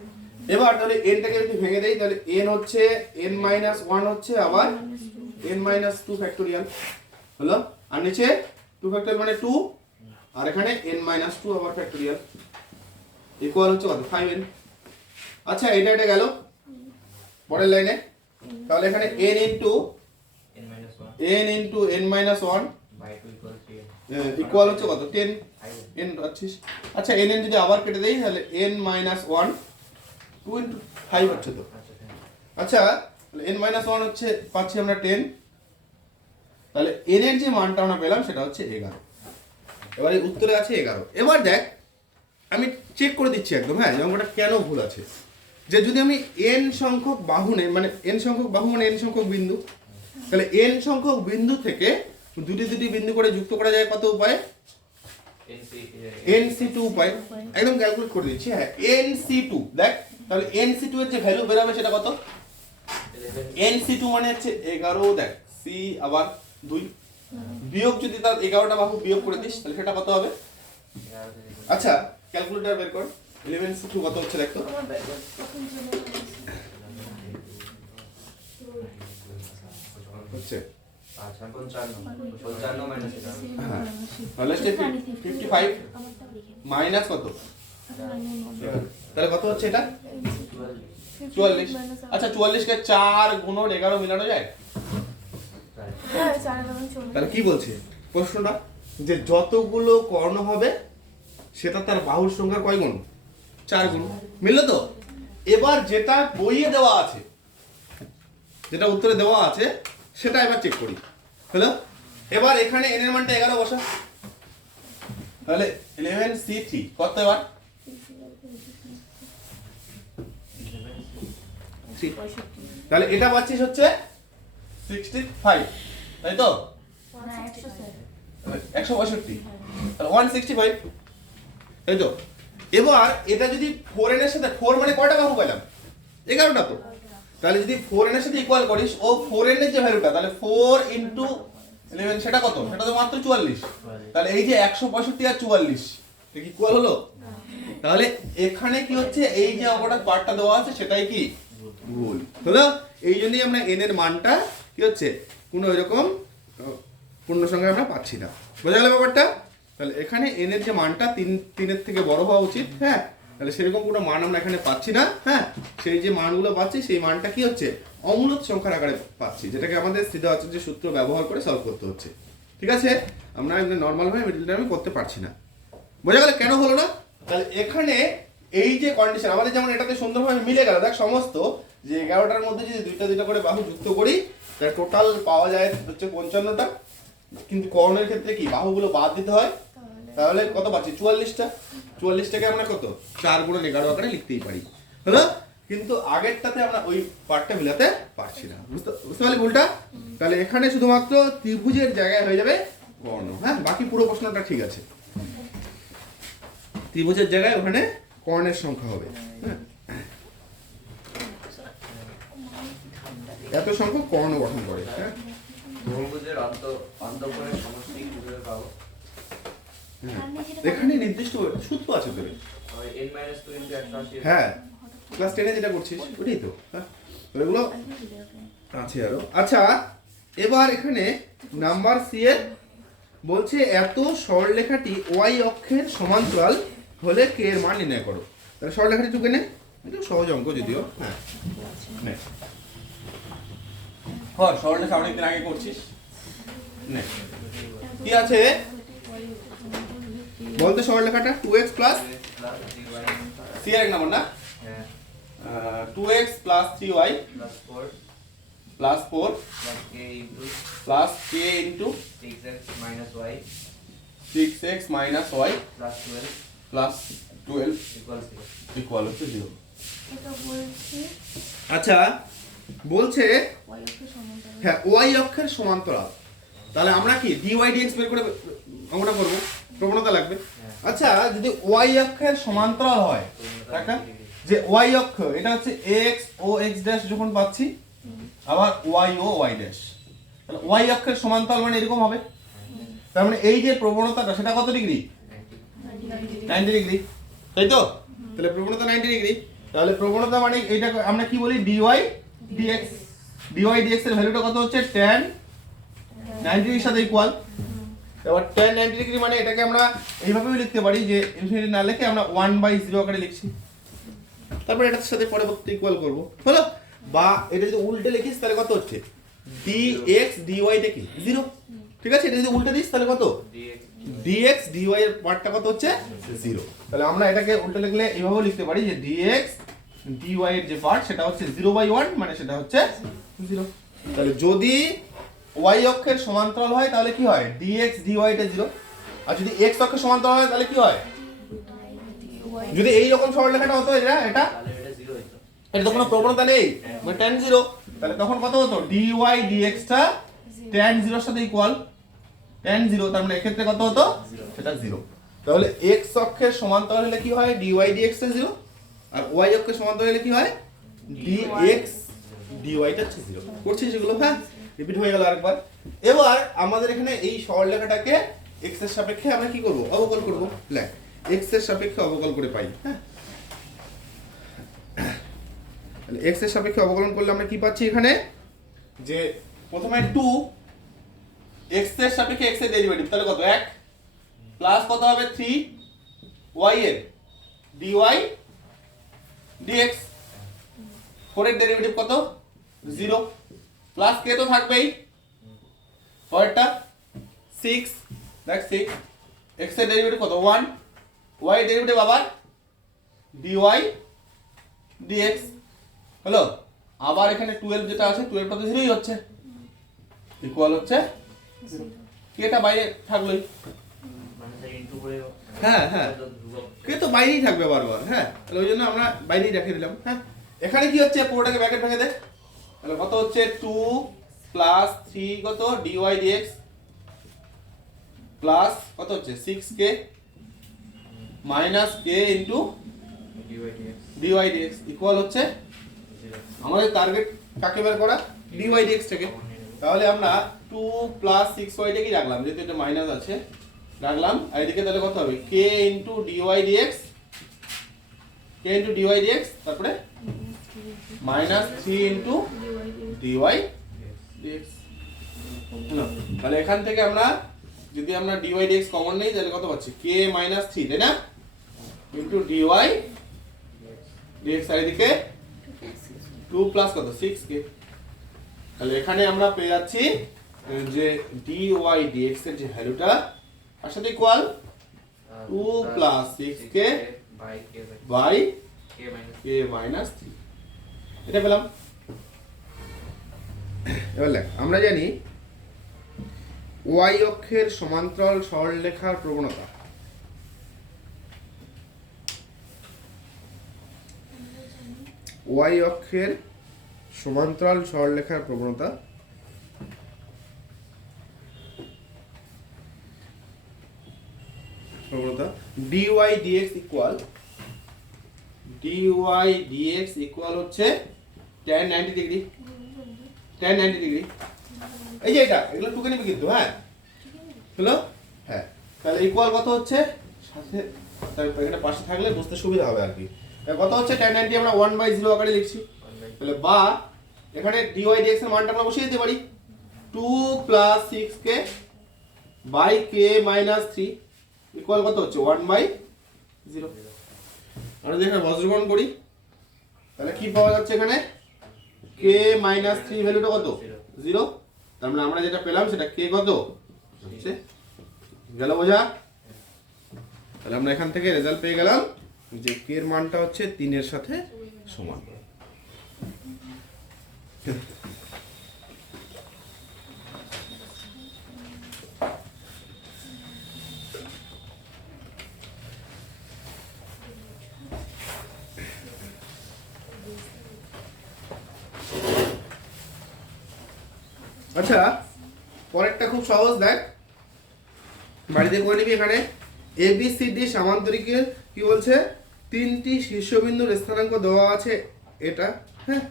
এবার তাহলে n টাকে যদি ভেঙে দেই তাহলে n হচ্ছে n মাইনাস 1 হচ্ছে, আবার n মাইনাস 2 ফ্যাক্টোরিয়াল হলো, আর নিচে 2 ফ্যাক্টোরিয়াল মানে 2, আর এখানে n মাইনাস 2 আবার ফ্যাক্টোরিয়াল ইকুয়াল হচ্ছে কত? 5n। আচ্ছা, এটা গেল পরের লাইনে, তাহলে এখানে n into n minus 1 equal হচ্ছে কত? 10 n পাচ্ছিস। আচ্ছা, n যদি আবার কেটে দেই তাহলে n মাইনাস 1 2 ইনটু 5 হচ্ছে তো। আচ্ছা, তাহলে n মাইনাস 1 হচ্ছে পাচ্ছি আমরা 10, তাহলে n এর যে মানটা আমরা পেলাম সেটা হচ্ছে 11। এবার এই উত্তরে আছে 11। এবার দেখ আমি চেক করে দিচ্ছি একদম, হ্যাঁ, যে অঙ্কটা কেন ভুল আছে। যে যদি আমি n সংখ্যক বাহু নেই, মানে n সংখ্যক বাহু মানে n সংখ্যক বিন্দু, তাহলে n সংখ্যক বিন্দু থেকে দুটি বিন্দু করে যুক্ত করা যায় কত উপায়ে? nc2 উপায়। একদম ক্যালকুলেট করে দিচ্ছি, হ্যাঁ, nc2 দেখ, তাহলে nc2 এর যে ভ্যালু বের হবে সেটা কত? nc2 মানে হচ্ছে 11, দেখ c আবার 2 বিয়োগ, যদি তার 11টা বাহু বিয়োগ করে দিস তাহলে সেটা কত হবে? আচ্ছা ক্যালকুলেটর বের কর 11 C2 কত হচ্ছে দেখো আমার ব্যাগে প্রথম জন্য হচ্ছে 55 মাইনাস হ্যাঁ তাহলে হচ্ছে 55 মাইনাস কত তাহলে কত হচ্ছে এটা 44 আচ্ছা 44 কে 4 গুণন 11 মিলানো যায় হ্যাঁ 4 11 তাহলে কি বলছে প্রশ্নটা যে যতগুলো কর্ণ হবে সেটা তার বাহুর সংখ্যা কয় গুণ 4 গুণ মিললো তো এবার যেটা বইয়ে দেওয়া আছে যেটা উত্তরে দেওয়া আছে সেটা এবার চেক করি হলো এবার এখানে n এর মানটা 11 বসা তাহলে 11C3 কত এবার 3 তাহলে এটা পাচ্ছিস হচ্ছে 65 তাই তো 165 তাহলে 165 তাই তো এবার এটা যদি 4n এর সাথে 4 মানে কয়টা বাহু পেলাম 11টা তো তাহলে যদি 4n এর সাথে ইকুয়াল করিস ও 4n এর যে ভ্যালুটা তাহলে 4 ইনটু 11 সেটা কত সেটা তো মাত্র 44 তাহলে এই যে 165 আর 44 এটা কি ইকুয়াল হলো তাহলে এখানে কি হচ্ছে এই যে অঙ্কটা পার্টটা দেওয়া আছে সেটাই কি ভুল হলো এই জন্যই আমরা n এর মানটা কি হচ্ছে কোনো এরকম পূর্ণ সংখ্যা আমরা পাচ্ছি না বোঝা গেল ব্যাপারটা তাহলে এখানে n এর যে মানটা 3 এর থেকে বড় হওয়া উচিত হ্যাঁ তাহলে সেরকম কোনো মান আমরা এখানে পাচ্ছি না হ্যাঁ সেই যে মানগুলো পাচ্ছি সেই মানটা কি হচ্ছে অমূলত সংখ্যার আকারে পাচ্ছি যেটাকে আমাদের স্থিতিআচর্য সূত্র ব্যবহার করে সলভ করতে হচ্ছে ঠিক আছে আমরা এমনি নরমাল ভাবে মিডল টার্মে করতে পারছি না বোঝা গেল কেন হলো না তাহলে এখানে এই যে কন্ডিশন আমাদের যেমন এটাতে সুন্দরভাবে মিলে গেল দেখ সমস্ত যে 11টার মধ্যে যদি দুইটা করে বাহু যুক্ত করি তাহলে টোটাল পাওয়া যায় হচ্ছে 55টা কিন্তু কর্ণের ক্ষেত্রে কি বাহুগুলো বাদ দিতে হয় তাহলে কত পাচ্ছি 44টাকে আমরা কত 4 গুণ 11 আকারে লিখতেই পারি হলো কিন্তু আগেরটাতে আমরা ওই পার্টটা মিলাতে পারছি না বুঝতে পারলি ভুলটা তাহলে এখানে শুধুমাত্র ত্রিভুজের জায়গায় হয়ে যাবে কর্ণ হ্যাঁ বাকি পুরো প্রশ্নটা ঠিক আছে ত্রিভুজের জায়গায় ওখানে কর্ণের সংখ্যা হবে হ্যাঁ এত সংখ্যক কর্ণ গঠন করে হ্যাঁ বহুভুজের অন্তঃকোণের সমষ্টি কিভাবে পাবো এখানে নির্দিষ্ট সূত্র আছে তোর n - 2 * 180 হ্যাঁ ক্লাস 10 এ যেটা করছিস ওটাই তো হ্যাঁ এগুলো আছে আরো আচ্ছা এবার এখানে নাম্বার সি এর বলছে এত সরলরেখাটি y অক্ষের সমান্তরাল হলে k এর মান নির্ণয় করো তাহলে সরলরেখাটি টুকে নে এটা সহজ অঙ্ক যদিও হ্যাঁ নে কর সরলরেখা অনেকদিন আগে করছিস নে কি আছে বলতে সরলরেখাটা 2x প্লাস c এর এক নাম্বার না হ্যাঁ 2x plus 3y +4 plus 4 + k * plus k into 6x - y 6x minus y + 12 plus 12 = 0 equal হচ্ছে 0 এটা বলছি আচ্ছা বলছে y অক্ষের সমান্তরাল হ্যাঁ y অক্ষের সমান্তরাল তাহলে আমরা কি dy dx বের করে অঙ্কটা করব প্রবণতা লাগবে আচ্ছা যদি y অক্ষের সমান্তরাল হয় একটা যে y অক্ষ এটা হচ্ছে x ও x ড্যাশ যখন পাচ্ছি আবার y ও y ড্যাশ তাহলে y অক্ষের সমান্তরাল মানে এরকম হবে তার মানে এই যে প্রবণতাটা সেটা কত ডিগ্রি 90 ডিগ্রি তাই তো তাহলে প্রবণতা 90 ডিগ্রি তাহলে প্রবণতা মানে এইটা আমরা কি বলি dy dx এর ভ্যালুটা কত হচ্ছে tan 90 ডিগ্রির সাথে ইকুয়াল এবার tan 90 ডিগ্রি মানে এটাকে আমরা এইভাবেও লিখতে পারি যে ইনফিনিটি না লিখে আমরা 1/0 আকারে লিখছি তারপর এটার সাথে পরবর্তী ইকুয়াল করব হলো বা এটা যদি উল্টে লিখিস তাহলে কত হচ্ছে dx dy টা কি 0 ঠিক আছে এটা যদি উল্টে দিস তাহলে কত dx dy এর পার্টটা কত হচ্ছে 0 তাহলে আমরা এটাকে উল্টে লিখলে এইভাবেও লিখতে পারি যে dx dy এর যে পার্ট সেটা হচ্ছে 0/1 মানে সেটা হচ্ছে 0 তাহলে যদি y অক্ষের সমান্তরাল হয় তাহলে কি হয় dx dy টা 0 আর যদি x অক্ষের সমান্তরাল হয় তাহলে কি হয় যদি এই রকম সরলরেখাটা হতো এটা তাহলে এটা 0 হইতো এটা তো কোনো প্রবণতা নেই মানে tan 0 তাহলে তখন কত হতো dy dx টা tan 0 এর সাথে ইকুয়াল tan 0 তার মানে এক্ষেত্রে কত হতো সেটা 0 তাহলে x অক্ষের সমান্তরাল হলে কি হয় dy dx টা 0 আর y অক্ষের সমান্তরাল হলে কি হয় dx dy টা 0 করছিস এগুলো হ্যাঁ রিপিট হয়ে গেল আরেকবার এবার আমাদের এখানে এই সরলরেখাটাকে x এর সাপেক্ষে আমরা কি করব অবকল করব লেখ x এর সাপেক্ষে অবকল করে পাই হ্যাঁ তাহলে x এর সাপেক্ষে অবকলন করলে আমরা কি পাচ্ছি এখানে যে প্রথমে 2 x এর সাপেক্ষে x এর ডেরিভেটিভ তাহলে কত 1 প্লাস কত হবে 3 y এর dy dx 4 এর ডেরিভেটিভ কত 0 প্লাস k তো থাকবেই পরেরটা 6 দেখ 6 x এর ডেরিভেটিভ কত 1 y এর ডেরিভেটিভ আবার dy dx হলো আবার এখানে 12 যেটা আছে 12 টা তো 0ই হচ্ছে ইকুয়াল হচ্ছে কেটা বাইরে থাকলোই মানে সেই ইনটু করে হ্যাঁ হ্যাঁ ধ্রুবক কে তো বাইরেই থাকবে বারবার হ্যাঁ তাহলে ওই জন্য আমরা বাইরেই রেখে দিলাম হ্যাঁ এখানে কি হচ্ছে পুরোটাকে ব্র্যাকেট ভেঙে দে তাহলে কত হচ্ছে 2 প্লাস 3 কত dy dx প্লাস কত হচ্ছে 6k minus k into dy dx dy dx equal হচ্ছে 0 আমাদের টার্গেট কাকে বের করা dy dx থেকে তাহলে আমরা 2 প্লাস 6y টা কি রাখলাম যেহেতু এটা মাইনাস আছে রাখলাম আর এদিকে তাহলে কত হবে k into dy dx k into dy dx তারপরে মাইনাস 3 ইনটু dy dx হলো তাহলে এখান থেকে আমরা যদি আমরা dy dx কমন নেই তাহলে কত পাচ্ছি k মাইনাস 3 তাই না ইনটু dy dx আর এদিকে 2 প্লাস কত 6k তাহলে এখানে আমরা পেয়ে যাচ্ছি যে dy dx এর যে ভ্যালুটা তার সাথে equal 2 plus 6k by k by k minus k minus 3 এটা পেলাম এবার লেখ আমরা জানি y অক্ষের সমান্তরাল সরলরেখার প্রবণতা y অক্ষের সমান্তরাল সরলরেখার প্রবণতা dy dx ইকুয়াল হচ্ছে tan 90 ডিগ্রি tan 90 ডিগ্রি এই যে এটা এগুলো টুকে নিবি কিন্তু হ্যাঁ হলো হ্যাঁ তাহলে ইকুয়াল কত হচ্ছে সাথে তার এখানে পাশে থাকলে বুঝতে সুবিধা হবে আর কি কত হচ্ছে tan 90 আমরা 1/0 আকারে লিখছি তাহলে বা এখানে dy dx এর মানটা আমরা বসিয়ে দিতে পারি 2 plus 6k by k minus 3 equal কত হচ্ছে 1/0 আমরা যদি এখানে বজ্রগ্রহণ করি তাহলে কি পাওয়া যাচ্ছে এখানে k মাইনাস 3 ভ্যালুটা কত 0 তার মানে আমরা যেটা পেলাম সেটা k কত হচ্ছে গেল বোঝা তাহলে আমরা এখান থেকে রেজাল্ট পেয়ে গেলাম যে k এর মানটা হচ্ছে 3 এর সাথে সমান আচ্ছা পরেরটা খুব সহজ দেখ বাড়িতে করে নিবি এখানে ABCD সামান্তরিকের কি বলছে তিনটি শীর্ষবিন্দুর স্থানাঙ্ক দেওয়া আছে এটা হ্যাঁ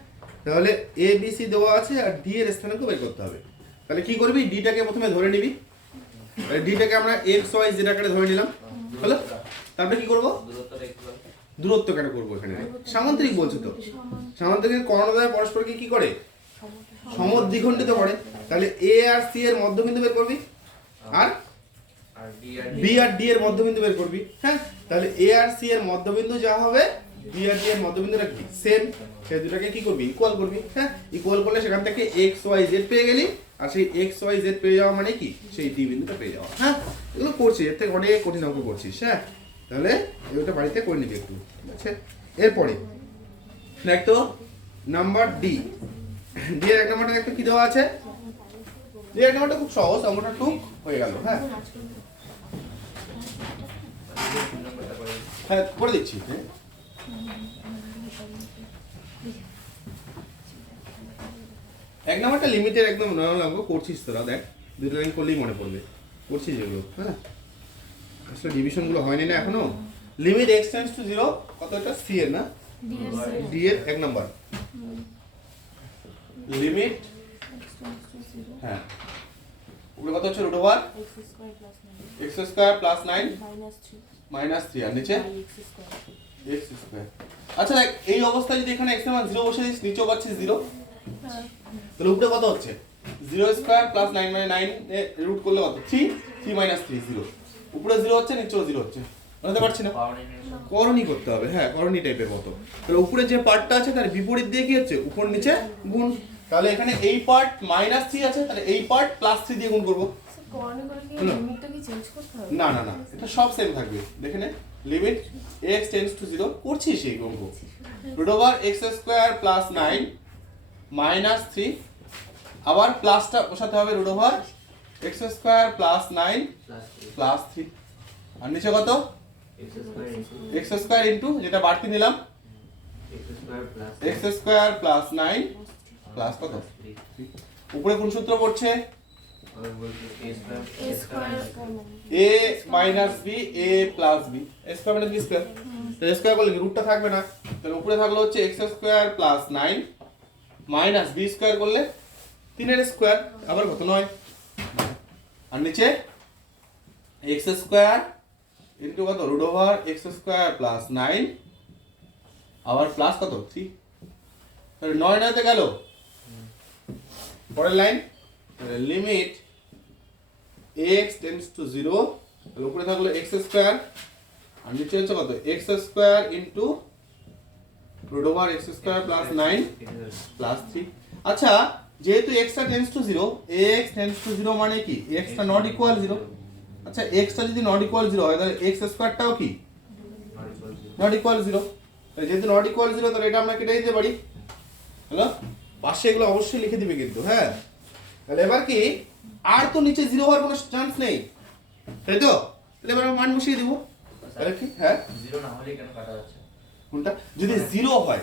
তাহলে ABC দেওয়া আছে আর D এর স্থানাঙ্ক বের করতে হবে তাহলে কি করবি D টাকে প্রথমে ধরে নিবি তাহলে D টাকে আমরা x y z আকারে ধরে নিলাম হলো তারপরে কি করব দূরত্বটা ইকুয়াল দূরত্ব কেন করব এখানে সামান্তরিক বলছে তো সামান্তরিকের কর্ণদ্বয় পরস্পরকে কি করে সমদ্বিখণ্ডিত করে তাহলে A আর C এর মধ্যবিন্দু বের করবি আর আর B আর D এর মধ্যবিন্দু বের করবি হ্যাঁ তাহলে A আর C এর মধ্যবিন্দু যা হবে B আর D এর মধ্যবিন্দুটা কি সেম সেই দুটাকে কি করবি ইকুয়াল করবি হ্যাঁ ইকুয়াল করলে সেখান থেকে x y z পেয়ে গেলি আর সেই x y z পেয়ে যাওয়া মানে কি সেই D বিন্দুটা পেয়ে যাওয়া হ্যাঁ এগুলো করছিস এর থেকে অনেক কঠিন অঙ্ক করছিস হ্যাঁ তাহলে এগুলো বাড়িতে করে নিবি একটু ঠিক আছে এরপরে দেখ তো নাম্বার D D এর এক নাম্বারটা দেখতে কি দেওয়া আছে D এর এক নাম্বারটা খুব সহজ অঙ্কটা টুক হয়ে গেল হ্যাঁ নাম্বারটা করে হ্যাঁ করে দিচ্ছি হ্যাঁ এক নাম্বারটা লিমিটের একদম নরমাল অঙ্ক করছিস তোরা দেখ দুটো লাইন করলেই মনে পড়বে করছিস এগুলো হ্যাঁ আসলে ডিভিশনগুলো হয়নি না এখনো লিমিট x টেন্ডস টু 0 কত এটা c এর না d এর এক নাম্বার লিমিট হ্যাঁ উপরে কত হচ্ছে root over x square plus x square plus 9 9 minus 3 minus 3 আর নিচে by x square. x square. আচ্ছা দেখ এই অবস্থায় যদি এখানে x এর মান 0 বসে দিস নিচেও পাচ্ছি 0, হ্যাঁ তাহলে উপরে কত হচ্ছে 0 স্কয়ার প্লাস 9 মানে 9 এ রুট করলে কত 3 3 মাইনাস 3 0, উপরে 0 হচ্ছে নিচেও 0 হচ্ছে, বুঝতে পারছি না? পাওয়ার নির্ণয় করণী করতে হবে, হ্যাঁ করণী টাইপের মতো। তাহলে উপরে যে পার্টটা আছে তার বিপরীত দিয়ে কি হচ্ছে উপর নিচে গুণ, তাহলে এখানে এই পার্ট মাইনাস 3 আছে, তাহলে এই পার্ট প্লাস 3 দিয়ে গুণ করব। করণে করে কি হলো। লিমিটটা কি চেঞ্জ করতে হবে? না না না এটা সব সেম থাকবে, দেখে নে লিমিট x টেন্ডস টু 0 করছি সেই অঙ্ক root over x square plus 9 minus 3 আবার প্লাসটা বসাতে হবে root over x square plus 9 plus plus 3 আর নিচে কত x square into x square into যেটা বাড়তি নিলাম x square plus x square plus 9 plus কত 3 উপরে কোন সূত্র পড়ছে আর বলতে a square a square a minus b a plus b square মানে b স্কয়ার, তো স্কয়ার করলে কি রুটটা থাকবে না, তাহলে উপরে থাকলো হচ্ছে x square plus 9 minus b square করলে 3 এর স্কয়ার আবার কত 9 আর নিচে x স্কয়ার ইনটু কত root over x square plus 9 আবার প্লাস কত 3, তাহলে 9 নাতে গেল পরের line limit x tends to 0, তাহলে উপরে থাকলো x স্কয়ার আর নিচে হচ্ছে কত x square into root over x square plus 9 plus 3। আচ্ছা যেহেতু x টা tends to 0, x tends to 0 মানে কি x টা নট ইকুয়াল 0, আচ্ছা x টা যদি নট ইকুয়াল 0 হয় তাহলে x স্কয়ারটাও কি নট ইকুয়াল 0, তাহলে যেহেতু নট ইকুয়াল 0 তাহলে এটা আমরা কেটে দিতে পারি। হ্যালো পাশে এগুলো অবশ্যই লিখে দিবে কিন্তু, হ্যাঁ তাহলে এবার কি আর তো নিচে 0 হওয়ার কোনো চান্স নেই, তাই তো? তাহলে এবার আমরা মান বসিয়ে দিব, তাহলে কি হ্যাঁ 0 না হলে কেন কাটা যাচ্ছে কোনটা যদি 0 হয়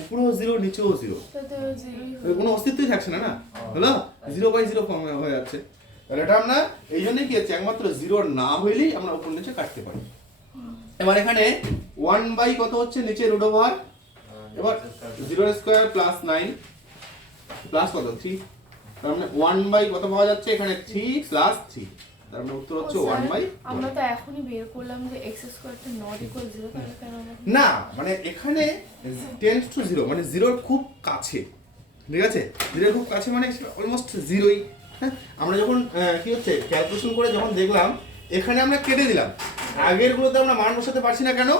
উপরেও 0 নিচেও 0 তাতে 0ই এর কোনো অস্তিত্বই থাকছে না, না হলো 0/0 ফর্ম হয়ে যাচ্ছে, তাহলে এটা আমরা এই জন্যই কি হচ্ছে একমাত্র 0 না হইলেই আমরা উপর নিচে কাটতে পারি। এবার এখানে 1 বাই কত হচ্ছে নিচে রুট ওভার এবার 0 স্কয়ার প্লাস 9 প্লাস কত 3, তার মানে 1 বাই কত পাওয়া যাচ্ছে এখানে 3 প্লাস 3, তার মানে উত্তর হচ্ছে 1 বাই আমরা তো এখনই বের করলাম যে x স্কয়ারটা নট ইকুয়াল 0, তাহলে কেন আমরা না মানে এখানে টেন্ডস টু 0 মানে 0 এর খুব কাছে, ঠিক আছে 0 এর খুব কাছে মানে অলমোস্ট 0ই, হ্যাঁ আমরা যখন কি হচ্ছে ক্যালকুলেশন করে যখন দেখলাম এখানে আমরা কেটে দিলাম, আগের গুলোতে আমরা মান বসাতে পারছি না কেন,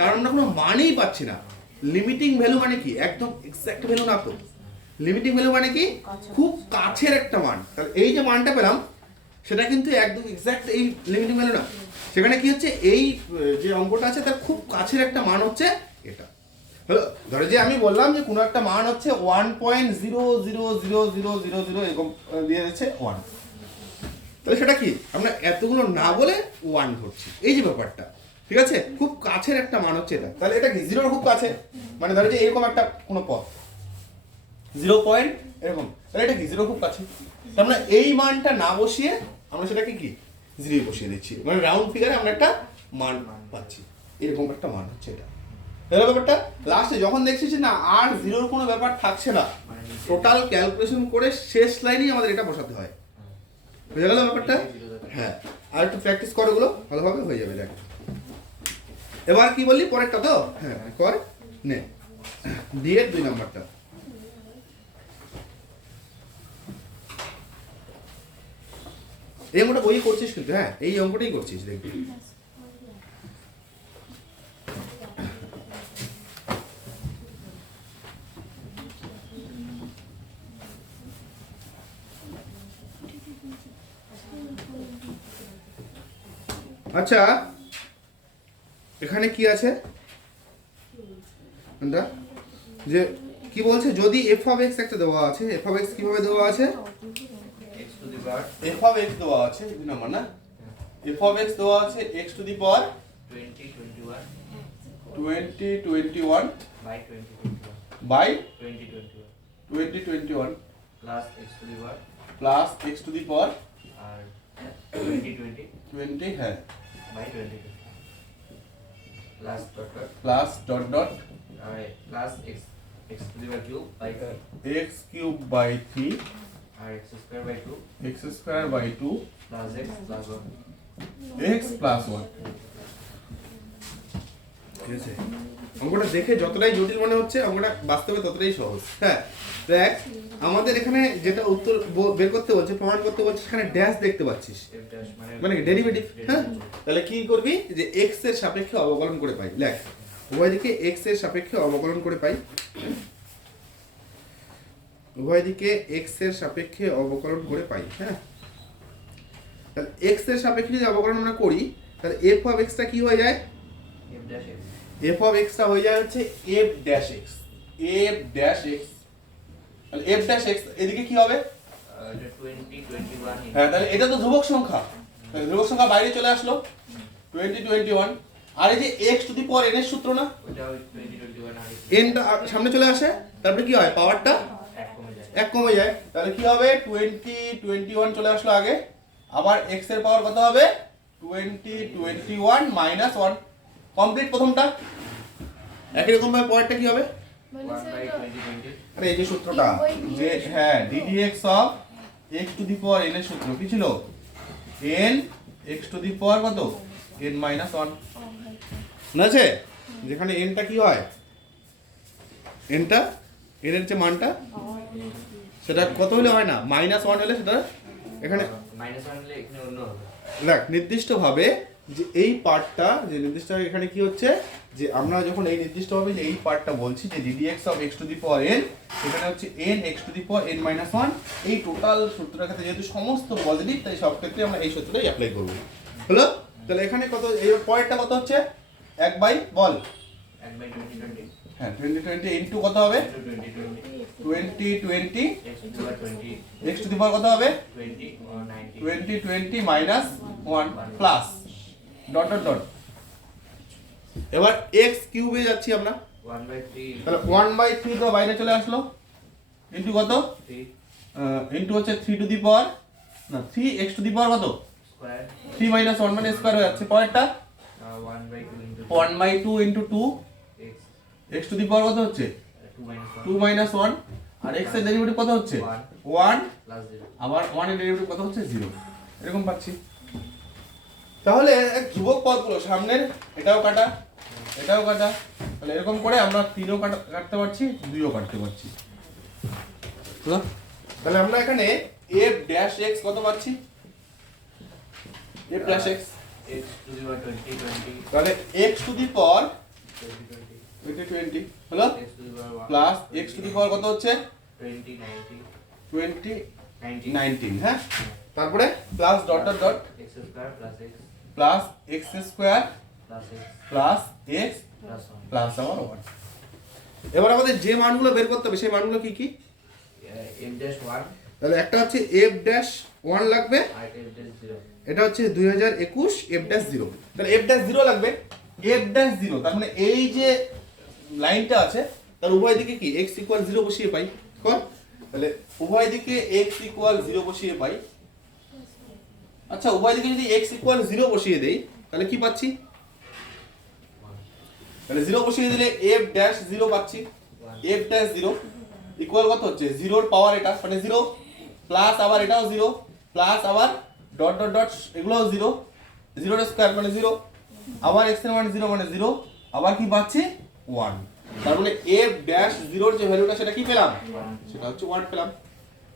কারণ আমরা কোনো মানই পাচ্ছি না। লিমিটিং ভ্যালু মানে কি একদম এক্সাক্ট ভ্যালু না তো, লিমিটিং ভ্যালু মানে কি খুব কাছের একটা মান, তাহলে এই যে মানটা পেলাম সেটা কিন্তু একদম এক্সাক্ট এই লিমিটিং ভ্যালু না, সেখানে কি হচ্ছে এই যে অঙ্কটা আছে তার খুব কাছের একটা মান হচ্ছে এটা। হলো ধরো যে আমি বললাম যে কোনো একটা মান হচ্ছে 1.0000000 এরকম দিয়ে যাচ্ছে 1, তাহলে সেটা কি আমরা এতগুলো না বলে 1 ধরছি, এই যে ব্যাপারটা ঠিক আছে খুব কাছের একটা মান হচ্ছে এটা, তাহলে এটা কি 0 খুব কাছে মানে ধরো যে এরকম একটা কোনো পথ 0 পয়েন্ট এরকম, তাহলে এটা কি 0 খুব কাছে, তার মানে এই মানটা না বসিয়ে আমরা সেটাকে কি 0 বসিয়ে দিচ্ছি, মানে রাউন্ড ফিগারে আমরা একটা মান পাচ্ছি, এরকম একটা মান হচ্ছে এটা। তাহলে ব্যাপারটা লাস্টে যখন দেখছি যে না আর 0 কোনো ব্যাপার থাকছে না, টোটাল ক্যালকুলেশন করে শেষ লাইনেই আমাদের এটা বসাতে হয়, বুঝে গেল ব্যাপারটা? হ্যাঁ আর একটু প্র্যাকটিস করো ওগুলো ভালোভাবে হয়ে যাবে। দেখ এবার কি বললি পরেরটা তো, হ্যাঁ কর নে ডি এর 2 নাম্বারটা। এই অঙ্কটা বই করছিস কিন্তু, হ্যাঁ এই অঙ্কটাই করছিস দেখবি। আচ্ছা এখানে কি আছে যে কি বলছে যদি f of x একটা দেওয়া আছে, f of x কিভাবে দেওয়া আছে x to the power f of x দেওয়া আছে দুই নাম্বার না, f of x দেওয়া আছে x to the power 2021 by 2021 2021 plus x to the power plus x to the power আর 2020 20 হ্যাঁ by 2020 plus dot dot plus x to the power cube by 3 x cube by 3 আর x square by 2 x square by 2 plus x plus 1 x plus 1। ঠিক আছে, অঙ্কটা দেখে যতটাই জটিল মনে হচ্ছে অঙ্কটা বাস্তবে ততটাই সহজ। হ্যাঁ দেখ, আমাদের এখানে যেটা উত্তর বের করতে বলছে, প্রমাণ করতে বলছে, সেখানে ড্যাশ দেখতে পাচ্ছিস, f ড্যাশ মানে ডেরিভেটিভ। হ্যাঁ, তাহলে কি করবি যে x এর সাপেক্ষে অবকলন করে পাই। লেখ, উভয় দিকে x এর সাপেক্ষে অবকলন করে পাই, উভয় দিকে x এর সাপেক্ষে অবকলন করে পাই। হ্যাঁ, তাহলে x এর সাপেক্ষে যদি অবকলন আমরা করি তাহলে f অফ x টা কি হয়ে যায়? f dash x f of x টা হয়ে যায় হচ্ছে f dash x, f dash x। তাহলে f ড্যাশ x এদিকে কি হবে? এটা 20 21 হ্যাঁ, তাহলে এটা তো ধ্রুবক সংখ্যা, তাহলে ধ্রুবক সংখ্যা বাইরে চলে আসলো 20 21। আর এই যে x to the power n এর সূত্র না, ওটা 20 21 আর n টা সামনে চলে আসে, তারপরে কি হয়? পাওয়ারটা 1 কমে যায়। 1 কমে যায়। তাহলে কি হবে? 20 21 চলে আসলো আগে, আবার x এর পাওয়ার কত হবে? 20 21 মাইনাস 1। কমপ্লিট প্রথমটা। একই রকম ভাবে পরেরটা কি হবে? মানে 1 বাই স্যার 20 20 আরে এই যে সূত্রটা, যে হ্যাঁ ddx of x to the power n এর সূত্র কি ছিল? n x to the power কত? n minus 1। না আছে, যেখানে n টা কি হয়? n টা n এর যে মানটা সেটা কত হলে হয় না, মাইনাস 1 হলে সেটা এখানে মাইনাস 1 হলে এখানে অন্য হবে। দেখ নির্দিষ্টভাবে যে এই পার্টটা, যে নির্দিষ্ট এখানে কি হচ্ছে, যে আমরা যখন এই নির্দিষ্টভাবে যে এই পার্টটা বলছি যে ddx of x to the power n, এখানে হচ্ছে n x to the power n minus 1। এই টোটাল সূত্রটার ক্ষেত্রে যেহেতু সমস্ত পজিটিভ, তাই সব ক্ষেত্রে আমরা এই সূত্রটাই অ্যাপ্লাই করব। হলো? তাহলে এখানে কত, এই পরেরটা কত হচ্ছে? 1 বাই বল 1 বাই 20 20 হ্যাঁ 20 20 ইনটু কত হবে? 20 20 20 20 x to the power 20 x to the power কত হবে? 20 or 90 20 20 minus 1 plus dot dot dot. এবার x কিউবে যাচ্ছি আমরা, 1 বাই 3 তাহলে 1/3 তো বাইরে চলে আসলো, ইনটু কত? 3 ইনটু হচ্ছে 3 টু দি পাওয়ার না 3x টু দি পাওয়ার কত? স্কয়ার 3 মাইনাস 1 মানে স্কয়ার হয়ে যাচ্ছে। পরেরটা 1 by 2 into 1/2 into 2 x x to the power কত হচ্ছে? 2 minus 1 2 মাইনাস 1। আর x এর ডেরিভেটিভ কত হচ্ছে? 1। plus 0 আবার 1 এর ডেরিভেটিভ কত হচ্ছে? 0। এরকম পাচ্ছি। তাহলে এক ধ্রুবক পদগুলো সামনের এটাও কাটা, এটাও কাটা, তাহলে এরকম করে আমরা 3ও কাটতে পারছি, 2ও কাটতে পারছি। বুঝলো? তাহলে আমরা এখানে f ড্যাশ x কত পাচ্ছি? f dash x x to the power 20 20 তাহলে x টু দি পাওয়ার 20 20 20 হলো x to the power 1 plus x to the power কত হচ্ছে? 20 90 20 90 19। হ্যাঁ, তারপরে plus dot dot dot x square plus x plus x square plus x plus x plus 1 plus আবার 1। এবার আমাদের যে মানগুলো বের করতে হবে সেই মানগুলো কি কি? m dash 1 তাহলে একটা হচ্ছে f ড্যাশ 1 লাগবে, আর f dash 0 এটা হচ্ছে 2021 f ড্যাশ 0। তাহলে f ড্যাশ 0 লাগবে, f ড্যাশ 0 তার মানে এই যে লাইনটা আছে তার উভয় দিকে কি x ইকুয়াল 0 বসিয়ে পাই। কর, তাহলে উভয় দিকে x ইকুয়াল 0 বসিয়ে পাই। আচ্ছা, উভয় দিকে যদি x ইকুয়াল 0 বসিয়ে দেই তাহলে কি পাচ্ছি? তাহলে 0 বসিয়ে দিলে f ড্যাশ 0 পাচ্ছি। f ড্যাশ 0 ইকুয়াল কত হচ্ছে? 0 এর পাওয়ার এটা মানে 0 প্লাস আবার এটাও 0 প্লাস আবার ডট ডট ডট এগুলোও 0 0 এর স্কয়ার মানে 0 আবার x এর মান 0 মানে 0 আবার কি পাচ্ছি? 1। তার মানে f ড্যাশ 0 এর যে ভ্যালুটা সেটা কি পেলাম? সেটা হচ্ছে 1 পেলাম।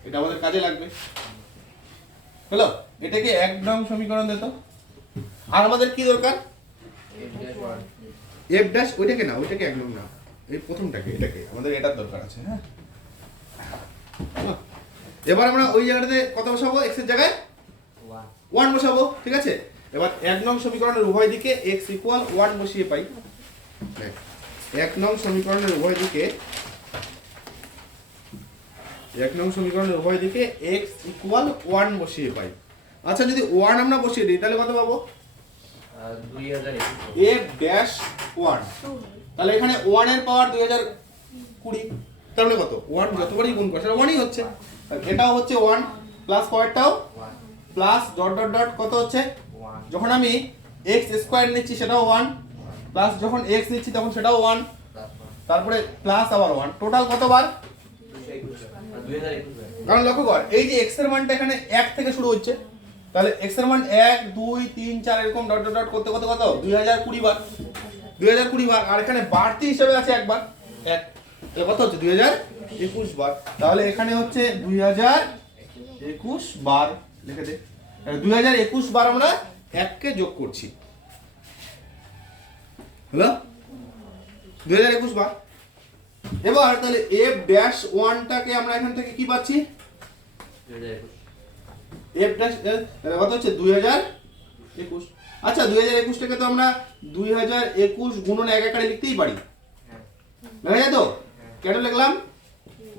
এটা আমাদের কাজে লাগবে। হলো? এটাকে 1 নং সমীকরণ দিত। আর আমাদের কি দরকার? f dash 1 f ড্যাশ ওইটাকে না, ওইটাকে 1 নং না, এই প্রথমটাকে, এটাকে আমাদের এটার দরকার আছে। হ্যাঁ, এবার আমরা ওই জায়গাটাতে কত বসাবো? x এর জায়গায় 1 1 বসাবো। ঠিক আছে, এবার 1 নং সমীকরণের উভয় দিকে x ইকুয়াল 1 বসিয়ে পাই। 1 নং সমীকরণের উভয় দিকে 1 নং সমীকরণের উভয় দিকে x ইকুয়াল 1 বসিয়ে পাই। আচ্ছা, যদি 1 আমরা বসিয়ে দিই তাহলে কত পাবো? 2021 f ড্যাশ 1, তাহলে এখানে 1 এর পাওয়ার 2020, তাহলে কত? 1 যতবারই গুণ করছে 1ই হচ্ছে। তাহলে এটাও হচ্ছে 1 প্লাস পরেরটাও 1 প্লাস ডট ডট ডট কত হচ্ছে? 1 যখন আমি x স্কয়ার নিচ্ছি সেটাও 1 প্লাস যখন x নিচ্ছি তখন সেটাও 1 plus 1 তারপরে প্লাস আবার 1, টোটাল কতবার? 2021 কারণ লক্ষ্য কর এই যে x এর মানটা এখানে 1 থেকে শুরু হচ্ছে, তাহলে x এর মান 1 2 3 4 এরকম ডট ডট ডট করতে করতে কত 2020 বার, 2020 বার, আর এখানে বাড়তি হিসেবে আছে একবার 1, তাহলে কত হচ্ছে 2021 বার। তাহলে এখানে হচ্ছে 2021 বার, লিখে দে 2021 বার আমরা 1 কে যোগ করছি, হলো 2021 বার। এবার তাহলে f ড্যাশ 1 টাকে আমরা এখান থেকে কি পাচ্ছি, 2021 f ড্যাশ তাহলে কত হচ্ছে 2021। আচ্ছা 2021 টাকে তো আমরা 2021 গুণন 1 আকারে লিখতেই পারি, হ্যাঁ লেখা যায় তো? কেন লিখলাম?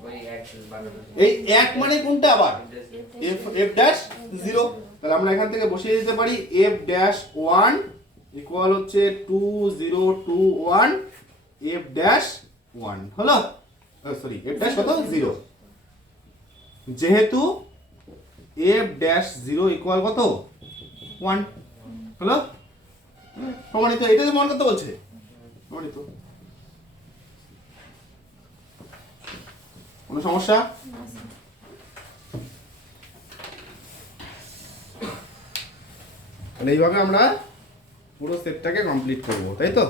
ওই 1 12 এই 1 মানে কোনটা আবার f ড্যাশ 0, তাহলে আমরা এখান থেকে বসিয়ে দিতে পারি f ড্যাশ 1 ইকুয়াল হচ্ছে 2021 f ড্যাশ 1 হলো, সরি f ড্যাশ কত 0, যেহেতু f ড্যাশ 0 ইকুয়াল কত 1 হলো, প্রমাণিত। এটা তো মনে করতে বলছে, প্রমাণিত। কোনো সমস্যা? তাহলে এইভাবে আমরা পুরো সেটটাকে কমপ্লিট করবো, তাই তো?